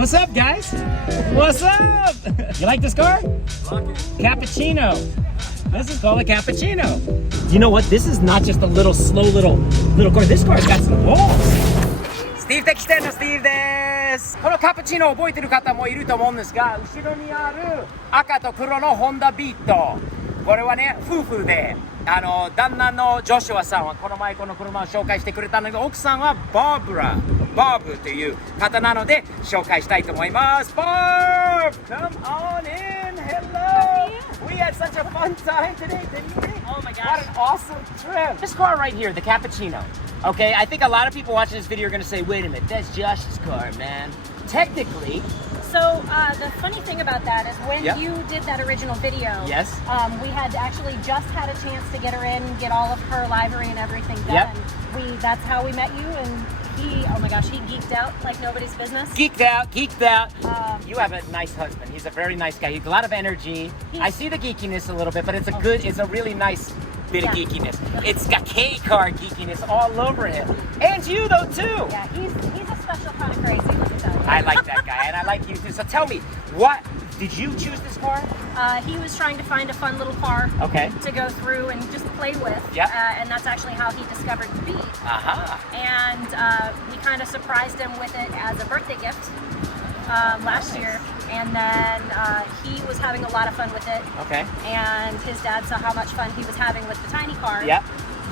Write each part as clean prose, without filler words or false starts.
What's up, guys? What's up? You like this car? Cappuccino. This is called a Cappuccino. You know what? This is not just a little slow little car. This car's got some balls. スティーブ的視点のスティーブです。このカプチーノを覚えてる方もいると思うんですが、後ろにある赤と黒のホンダビート。これはね、夫婦で、旦那のジョシュアさんはこの前この車を紹介してくれたんだけど、奥さんはバーブという方なので紹介したいと思います。Barb, come on in. Hello. We had such a fun time today, didn't we? Oh my gosh. What an awesome trip. This car right here, the Cappuccino. Okay, I think a lot of people watching this video are going to say, wait a minute, that's Josh's car, man. Technically. So the funny thing about that is when Yep. you did that original video, Yes. We had actually just had a chance to get her in, get all of her livery and everything done. Yep. That's how we met you, and he, oh my gosh, he geeked out like nobody's business. Geeked out. You have a nice husband. He's a very nice guy. He's a lot of energy. I see the geekiness a little bit, but it's a really nice bit of geekiness. It's got K-car geekiness all over him. And you though too. Yeah, he's a special kind of crazy, let me tell you. I like that guy, and I like you too. So tell me, what did you choose this car? He was trying to find a fun little car to go through and just play with. Yep. And that's actually how he discovered the Beat. And we kind of surprised him with it as a birthday gift last year. And then he was having a lot of fun with it. Okay. And his dad saw how much fun he was having with the tiny car. Yep.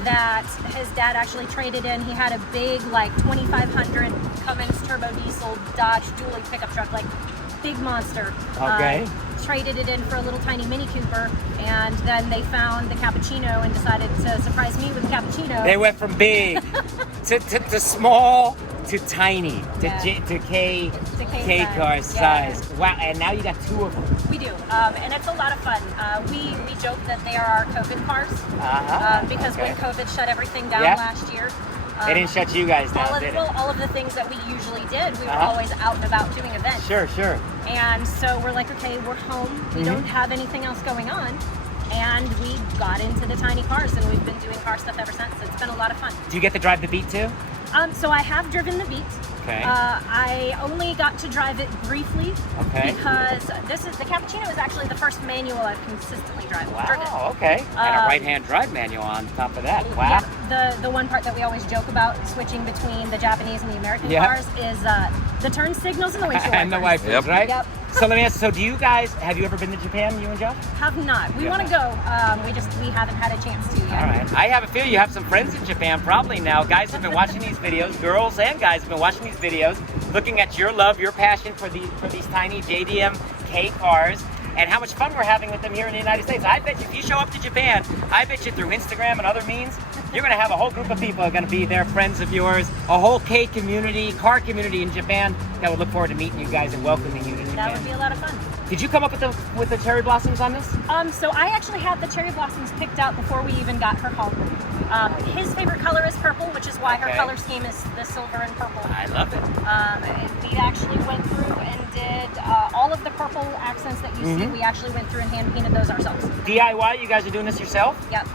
That his dad actually traded in. He had a big, like 2500 Cummins turbo diesel Dodge dually pickup truck, like big monster. Okay. Traded it in for a little tiny Mini Cooper, and then they found the Cappuccino and decided to surprise me with the Cappuccino. They went from big to small to tiny to K car size. Wow! And now you got two of them. We do, and it's a lot of fun. We joke that they are our COVID cars because when COVID shut everything down last year. They didn't shut you guys down, did it? Well, all of the things that we usually did, we were always out and about doing events. Sure. And so we're like, okay, we're home. We don't have anything else going on. And we got into the tiny cars, and we've been doing car stuff ever since. It's been a lot of fun. Do you get to drive the Beat too? So I have driven the Beat. Okay. I only got to drive it briefly because the Cappuccino is actually the first manual I've consistently driven. Wow, okay. And a right-hand drive manual on top of that. Wow. Yeah, the one part that we always joke about switching between the Japanese and the American cars is the turn signals and the windshield And the wipers, right? Yep. So let me ask, so do you guys, have you ever been to Japan, you and Josh? Have not. We want to go. We haven't had a chance to yet. All right. I have a feeling you have some friends in Japan probably now. Guys have been watching these videos, girls and guys have been watching these videos, looking at your love, your passion for these tiny JDM K cars, and how much fun we're having with them here in the United States. I bet you if you show up to Japan, I bet you through Instagram and other means, you're going to have a whole group of people who are going to be there, friends of yours, a whole K community, car community in Japan that would look forward to meeting you guys and welcoming you to Japan. That would be a lot of fun. Did you come up with the cherry blossoms on this? So I actually had the cherry blossoms picked out before we even got her home. His favorite color is purple, which is why her color scheme is the silver and purple. I love it. We actually went through and did all of the purple accents that you see. We actually went through and hand painted those ourselves. DIY? You guys are doing this yourself? Yep.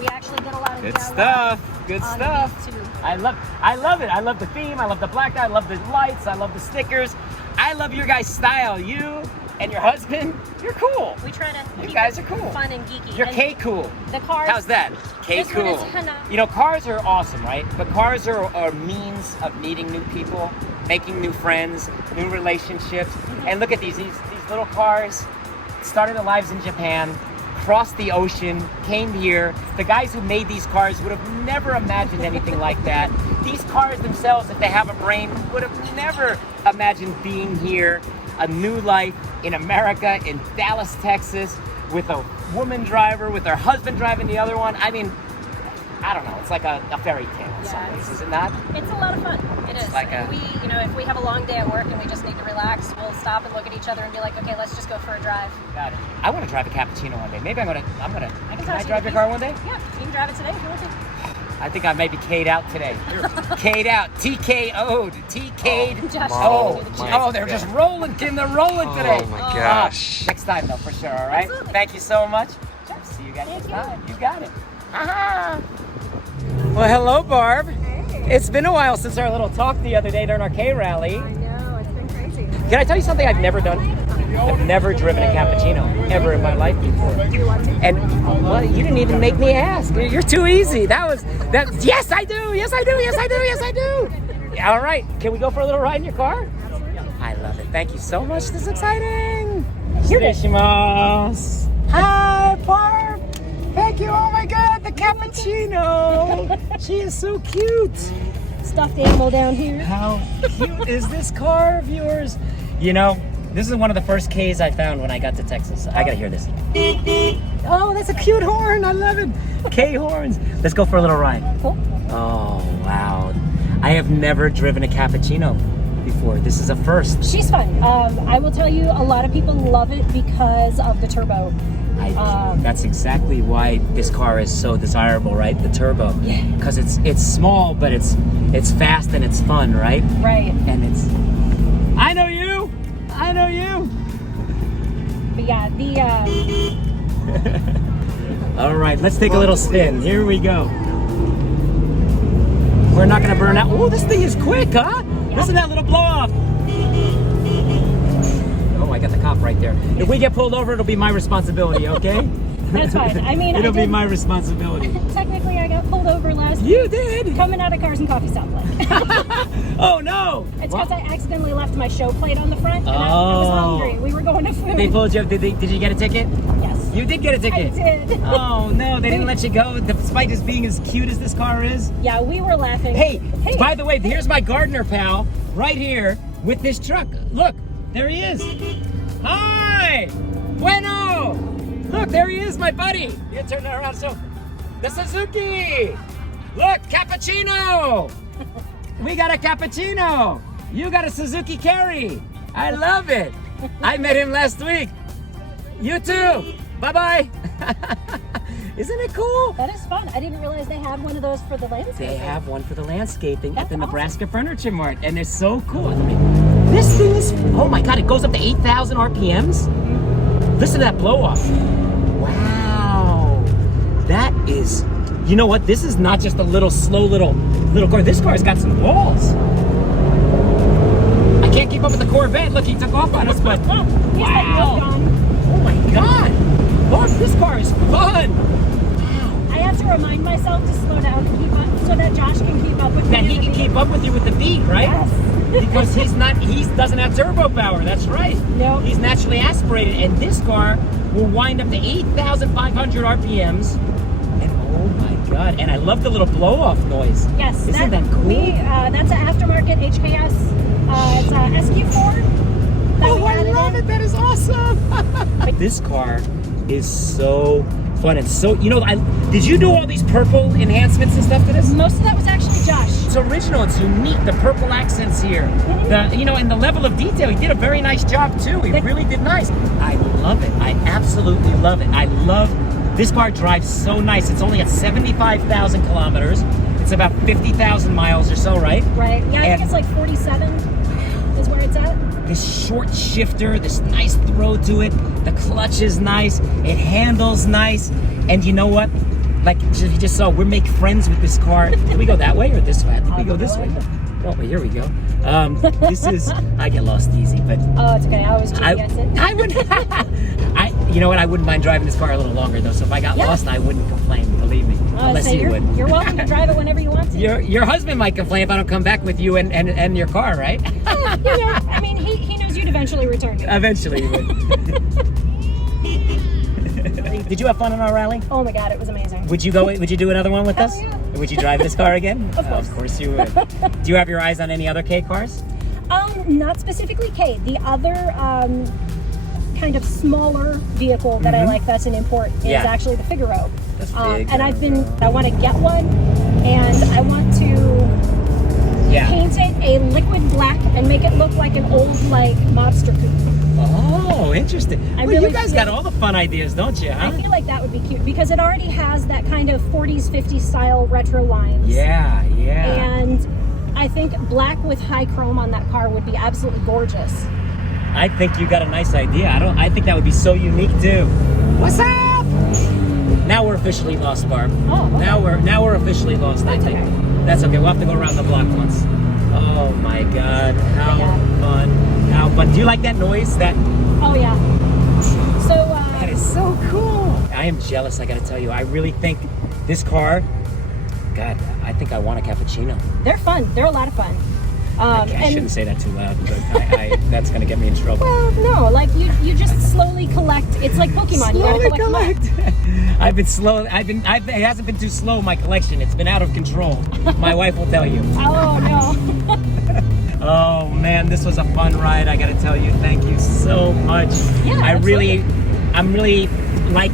We actually did a lot of Good DIY. Good stuff. Too. I love it. I love the theme. I love the black. I love the lights. I love the stickers. I love your guys' style. You and your husband, you're cool. We try to You keep guys it are cool. fun and geeky. You're And K-cool. The cars. How's that? This one K-cool. is Hana. You know, cars are awesome, right? But cars are a means of meeting new people, making new friends, new relationships. And look at these little cars started their lives in Japan, crossed the ocean, came here. The guys who made these cars would have never imagined anything like that. These cars themselves, if they have a brain, would have never imagined being here. A new life in America, in Dallas, Texas, with a woman driver, with her husband driving the other one. I mean, I don't know. It's like a fairy tale in some ways, is it not? It's a lot of fun. It is. Like if we have a long day at work and we just need to relax, we'll stop and look at each other and be like, okay, let's just go for a drive. Got it. I want to drive a Cappuccino one day. Maybe can I drive your car car one day? Yeah, you can drive it today if you want to. I think I may be K'd out today. K'd out. TKO'd. TK'd. They're just rolling, Kim. They're rolling today. Oh my gosh. Next time, though, for sure, all right? Absolutely. Thank you so much. See you guys next time. You got it. Well, hello, Barb. Hey. It's been a while since our little talk the other day during our K rally. I know, it's been crazy. Can I tell you something I've never done? I've never driven a Cappuccino ever in my life before. And well, you didn't even make me ask. You're too easy. Yes, I do. Yes, I do. Yes, I do. Yes, I do. All right. Can we go for a little ride in your car? I love it. Thank you so much. This is exciting. Hi, Barb. Thank you. Oh my God, the Cappuccino. She is so cute. Stuffed animal down here. How cute is this car of yours? You know, this is one of the first Ks I found when I got to Texas. I gotta hear this. Oh, that's a cute horn. I love it. K horns. Let's go for a little ride. Cool. Oh, wow. I have never driven a Cappuccino before. This is a first. She's fun. I will tell you, a lot of people love it because of the turbo. That's exactly why this car is so desirable, right? The turbo. Yeah. Because it's small, but it's fast and it's fun, right? Right. And it's. I know you. I know you. But yeah, All right, let's take a little spin. Here we go. We're not gonna burn out. Oh, this thing is quick, huh? Yeah. Listen to that little blow off. Oh, I got the cop right there. If we get pulled over, it'll be my responsibility, okay? That's fine. I mean, it'll be my responsibility. Technically, I got pulled over last week. You did? Coming out of Cars and Coffee Stoplight. Oh, no. It's because I accidentally left my show plate on the front, and I was hungry. We were going to food. They pulled you up. Did you get a ticket? Yes. You did get a ticket? I did. Oh, no. They didn't let you go despite us being as cute as this car is? Yeah, we were laughing. Hey, by the way, here's my gardener pal right here with this truck. Look, there he is. Hi! Bueno! Look, there he is, my buddy. You turn that around. So, the Suzuki! Look, Cappuccino! We got a Cappuccino! You got a Suzuki Carry! I love it! I met him last week. You too! Bye-bye! Isn't it cool? That is fun. I didn't realize they had one of those for the landscaping. They have one for the landscaping at the That's Nebraska Furniture Mart, and they're so cool. This thing is, oh my God, it goes up to 8,000 RPMs? Listen to that blow off. Wow. That is, you know what? This is not just a little slow little car. This car's got some balls. I can't keep up with the Corvette. Look, he took off on us, but wow. Oh my God. Look, this car is fun. I have to remind myself to slow down and keep up so that Josh can keep up with me. That he can keep up with you with the beat, right? Yes. Because he doesn't have turbo power. That's right. No. He's naturally aspirated, and this car will wind up to 8,500 RPMs. And oh my God! And I love the little blow-off noise. Yes. Isn't that cool? That's an aftermarket HKS. It's a SQ4. Oh, I love it. That is awesome. This car is so fun and so. You know, did you do all these purple enhancements and stuff to this? Most of that was actually Josh. It's original. It's unique. The purple accents here. And the level of detail. He did a very nice job too. He really did nice. I love it. I absolutely love it. I love this car. Drives so nice. It's only at 75,000 kilometers. It's about 50,000 miles or so, right? Right. Yeah, I think it's like 47 is where it's at. This short shifter, this nice throw to it. The clutch is nice. It handles nice. And you know what? Like you just saw, we make friends with this car. Did we go that way or this way? I think we go this way. Oh, well, here we go. This is, I get lost easy, but. Oh, it's okay. I always GPS it. I would, you know what? I wouldn't mind driving this car a little longer though. So if I got lost, I wouldn't complain, believe me. Unless you would. You're welcome to drive it whenever you want to. Your husband might complain if I don't come back with you and your car, right? I mean, he knows you'd eventually return to it. Eventually you would. Did you have fun on our rally? Oh my God, it was amazing. Would you do another one with us? Yeah. Would you drive this car again? Of course you would. Do you have your eyes on any other K cars? Not specifically K. The other kind of smaller vehicle that I like that's an import is actually the Figaro. And I want to get one, and I want to paint it a liquid black and make it look like an old mobster coupe. Oh, interesting. You guys got all the fun ideas, don't you? Huh? I feel like that would be cute because it already has that kind of 40s, 50s style retro lines. Yeah. And I think black with high chrome on that car would be absolutely gorgeous. I think you got a nice idea. I think that would be so unique too. What's up? Now we're officially lost, Barb. Oh. Okay. Now we're officially lost. I think That's okay. We'll have to go around the block once. Oh my God! How fun! How fun! you like that noise? Oh yeah. So That is so cool. I am jealous, I gotta tell you. I really think this car, God, I think I want a cappuccino. they're fun. They're a lot of fun. I shouldn't say that too loud, but that's gonna get me in trouble. Well, no, like you just slowly collect. It's like Pokemon. You gotta collect them all. It hasn't been too slow, my collection. It's been out of control. My wife will tell you. Oh no. Oh man, this was a fun ride. I gotta tell you, thank you so much. Yeah, I'm really like,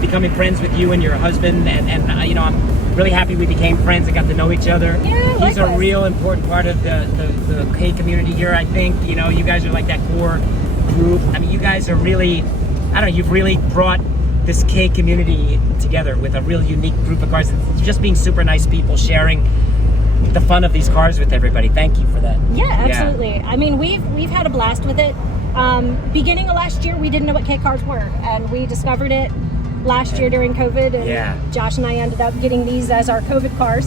becoming friends with you and your husband, and I'm really happy we became friends and got to know each other. Yeah, He's a real important part of the K community here. I think you guys are like that core group. I mean, you guys are really, you've really brought this K community together with a real unique group of cars. Just being super nice people, sharing the fun of these cars with everybody. Thank you for that. Yeah, absolutely. I mean, we've had a blast with it. Beginning of last year, we didn't know what K cars were, and we discovered it last year during COVID. And Josh and I ended up getting these as our COVID cars.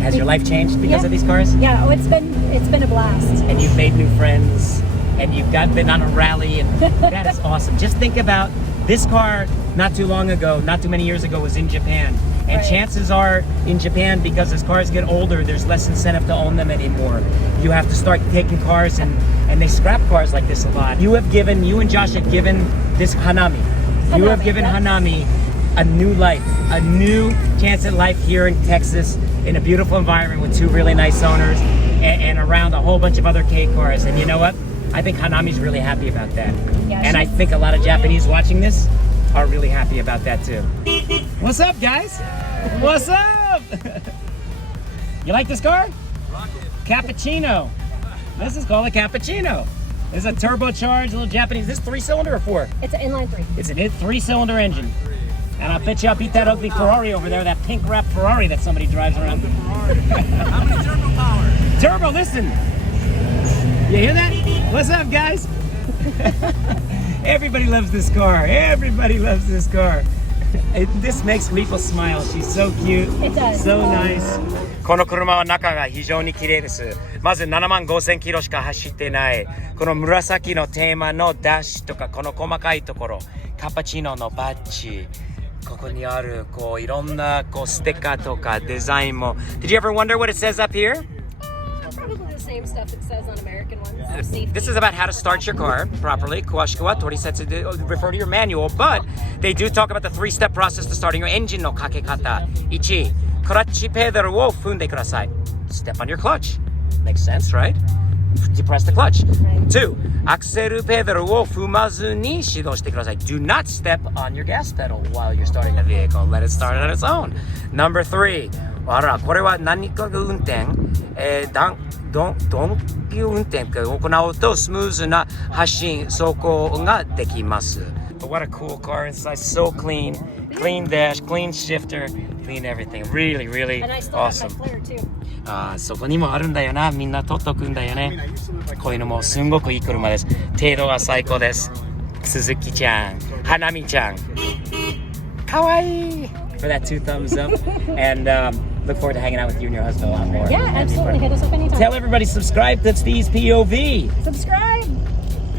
Has your life changed because of these cars? Yeah. Oh, it's been a blast. And you've made new friends, and you've been on a rally, and that is awesome. Just think about this car. Not too long ago, not too many years ago, was in Japan. And chances are in Japan, because as cars get older, there's less incentive to own them anymore. You have to start taking cars, and they scrap cars like this a lot. You and Josh have given this Hanami. You have given Hanami a new life, a new chance at life here in Texas, in a beautiful environment with two really nice owners, and around a whole bunch of other K cars. And you know what? I think Hanami's really happy about that. Yeah, and I think a lot of Japanese watching this are really happy about that too. What's up, guys? What's up? You like this car? Cappuccino. This is called a Cappuccino. This is a turbocharged little Japanese. This 3-cylinder or 4? It's an inline 3. It's a 3-cylinder engine. And I bet you I'll beat that ugly Ferrari over there, that pink wrapped Ferrari that somebody drives around. How many turbo power? Turbo, listen. You hear that? What's up, guys? Everybody loves this car. Everybody loves this car. This makes people smile. She's so cute. It does. So nice. この車は中が非常に綺麗です。まず75,000キロしか走ってない。この紫のテーマのダッシュとか、この細かいところ、カパチーノのバッジ、ここにあるいろんなステッカーとかデザインも。Did you ever wonder what it says up here? Probably the same stuff it says on American ones. This is about how to start your car properly. 詳しくは取説で refer to your manual, but they do talk about the 3-step process to starting your engine のかけ方。1、クラッチペダルを踏んでください。Step on your clutch. Makes sense, right? Depress the clutch. 2、アクセルペダルを踏まずに始動してください。Do not step on your gas pedal while you're starting the vehicle. Let it start on its own. Number 3、あら、これは何かが運転鈍急運転を行うとスムーズな発進走行ができます。But what a cool car inside, so clean, clean dash, clean shifter, clean everything. Really, really awesome. そこにもあるんだよな。みんな取っとくんだよね。こういうのもすんごくいい車です。程度が最高です。鈴木ちゃん、花見ちゃん、かわいい。For that 2 thumbs up, and look forward to hanging out with you and your husband a lot more. Yeah, absolutely. Hit us up anytime. Tell everybody subscribe to Steve's POV. Subscribe.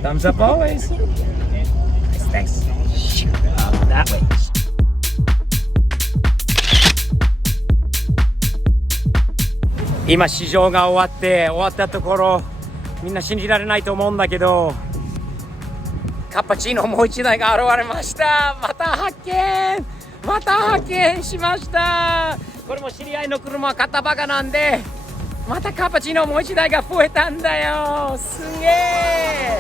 Thumbs up always. Thanks. That way. 今試乗が終わったところ、みんな信じられないと思うんだけど、カッパチーノもう1台が現れました。また発見しました。これも知り合いの車買ったばかなんで、またカッパチーノもう1台が増えたんだよ。すげえ。